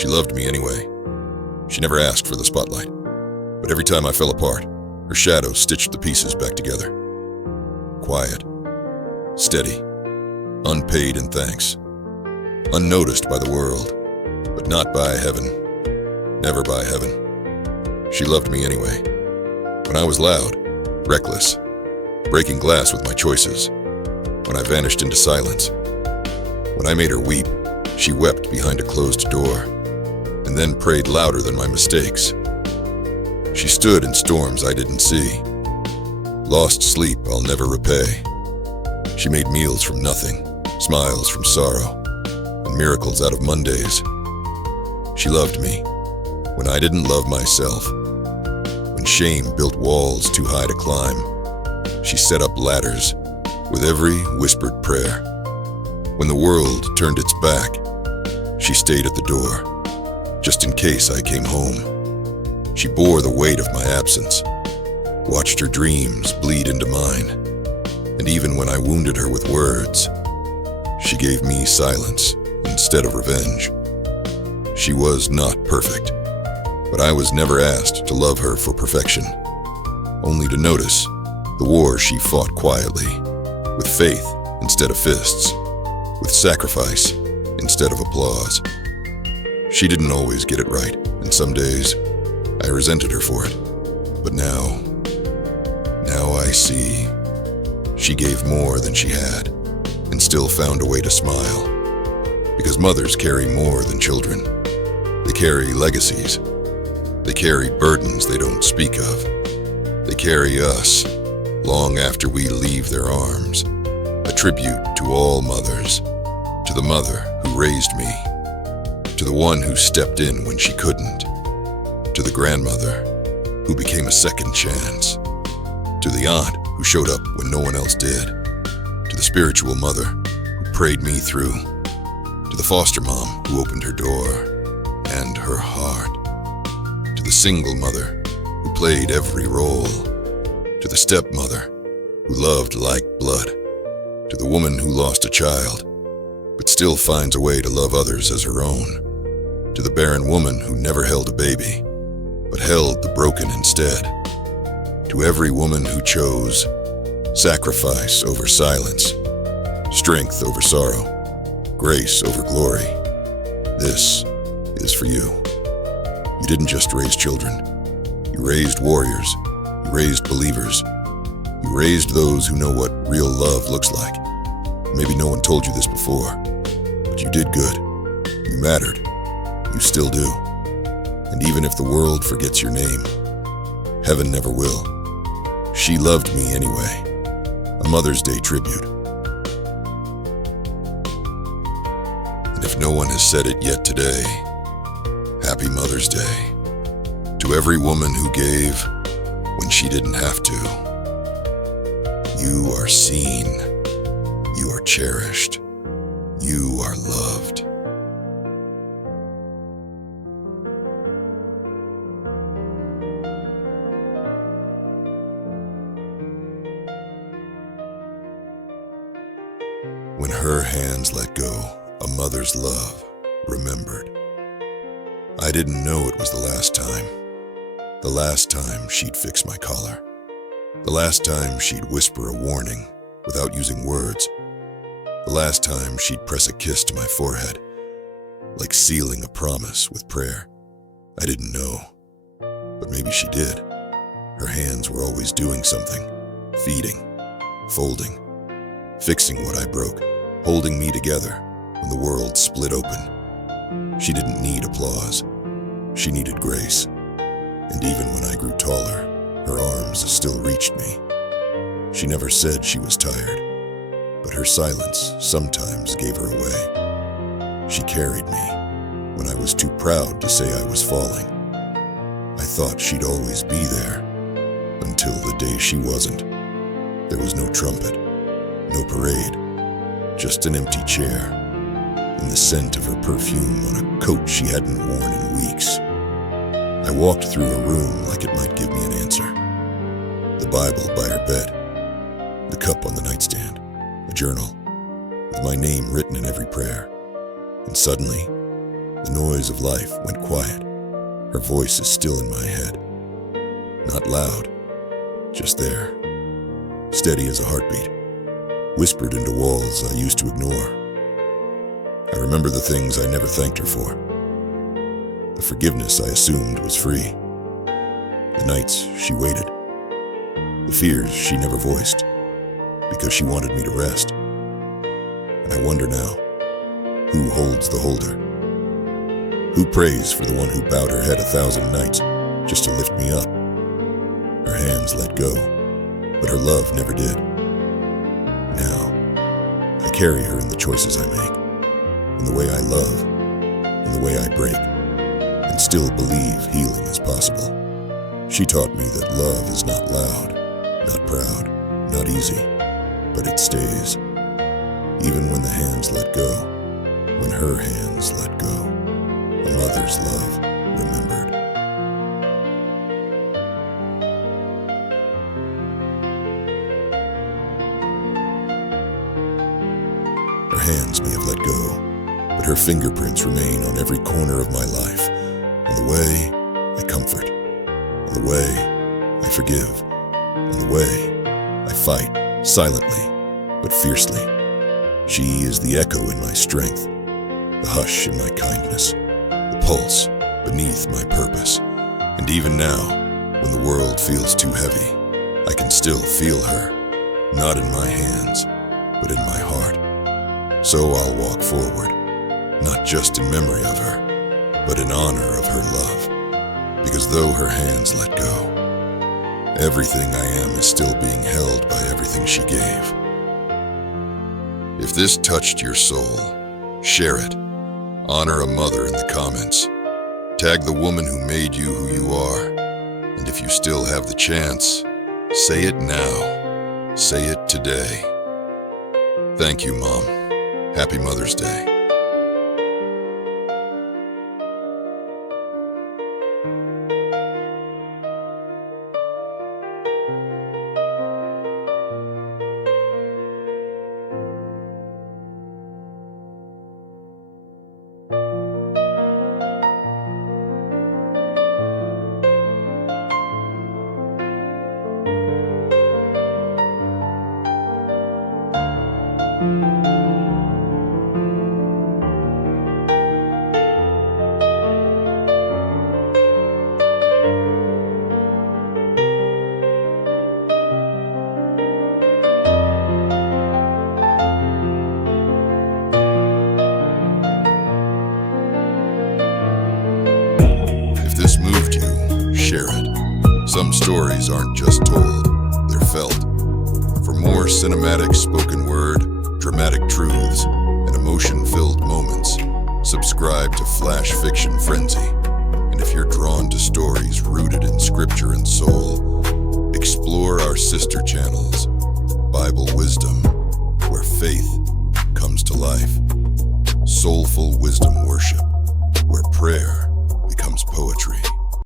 She loved me anyway. She never asked for the spotlight, but every time I fell apart, her shadow stitched the pieces back together. Quiet, steady, unpaid in thanks, unnoticed by the world, but not by heaven, never by heaven. She loved me anyway. When I was loud, reckless, breaking glass with my choices, when I vanished into silence, when I made her weep, she wept behind a closed door, and then prayed louder than my mistakes. She stood in storms I didn't see. Lost sleep I'll never repay. She made meals from nothing, smiles from sorrow, and miracles out of Mondays. She loved me when I didn't love myself. When shame built walls too high to climb, she set up ladders with every whispered prayer. When the world turned its back, she stayed at the door, just in case I came home. She bore the weight of my absence, watched her dreams bleed into mine, and even when I wounded her with words, she gave me silence instead of revenge. She was not perfect, but I was never asked to love her for perfection, only to notice the war she fought quietly, with faith instead of fists, with sacrifice instead of applause. She didn't always get it right, and some days I resented her for it. But now I see she gave more than she had, and still found a way to smile. Because mothers carry more than children. They carry legacies. They carry burdens they don't speak of. They carry us long after we leave their arms. A tribute to all mothers, to the mother who raised me, to the one who stepped in when she couldn't, to the grandmother who became a second chance, to the aunt who showed up when no one else did, to the spiritual mother who prayed me through, to the foster mom who opened her door and her heart, to the single mother who played every role, to the stepmother who loved like blood, to the woman who lost a child but still finds a way to love others as her own, to the barren woman who never held a baby but held the broken instead, to every woman who chose sacrifice over silence, strength over sorrow, grace over glory. This is for you. You didn't just raise children. You raised warriors. You raised believers. You raised those who know what real love looks like. Maybe no one told you this before, but you did good. You mattered. You still do. And even if the world forgets your name, heaven never will. She loved me anyway. A Mother's Day tribute. And if no one has said it yet today, Happy Mother's Day to every woman who gave when she didn't have to. You are seen. You are cherished. You are loved. When her hands let go, a mother's love remembered. I didn't know it was the last time. The last time she'd fix my collar. The last time she'd whisper a warning without using words. The last time she'd press a kiss to my forehead, like sealing a promise with prayer. I didn't know, but maybe she did. Her hands were always doing something, feeding, folding, fixing what I broke, holding me together when the world split open. She didn't need applause. She needed grace. And even when I grew taller, her arms still reached me. She never said she was tired, but her silence sometimes gave her away. She carried me when I was too proud to say I was falling. I thought she'd always be there, until the day she wasn't. There was no trumpet, no parade, just an empty chair, and the scent of her perfume on a coat she hadn't worn in weeks. I walked through a room like it might give me an answer. The Bible by her bed, the cup on the nightstand, a journal with my name written in every prayer. And suddenly, The noise of life went quiet. Her voice is still in my head. Not loud, just there, steady as a heartbeat, whispered into walls I used to ignore. I remember the things I never thanked her for. The forgiveness I assumed was free. The nights she waited. The fears she never voiced, because she wanted me to rest. And I wonder now, who holds the holder? Who prays for the one who bowed her head 1,000 nights just to lift me up? Her hands let go, but her love never did. Now, I carry her in the choices I make, in the way I love, in the way I break, and still believe healing is possible. She taught me that love is not loud, not proud, not easy, but it stays. Even when the hands let go, when her hands let go, a mother's love remembered. Her hands may have let go, but her fingerprints remain on every corner of my life, on the way I comfort, on the way I forgive, on the way I fight silently but fiercely. She is the echo in my strength, the hush in my kindness, the pulse beneath my purpose. And even now, when the world feels too heavy, I can still feel her, not in my hands, but in my heart. So I'll walk forward, not just in memory of her, but in honor of her love. Because though her hands let go, everything I am is still being held by everything she gave. If this touched your soul, share it. Honor a mother in the comments. Tag the woman who made you who you are. And if you still have the chance, say it now. Say it today. Thank you, Mom. Happy Mother's Day. If this moved you, share it. Some stories aren't just told, they're felt. For more cinematic spoken word, dramatic truths, and emotion-filled moments, subscribe to Flash Fiction Frenzy. And if you're drawn to stories rooted in scripture and soul, explore our sister channels, Bible Wisdom, where faith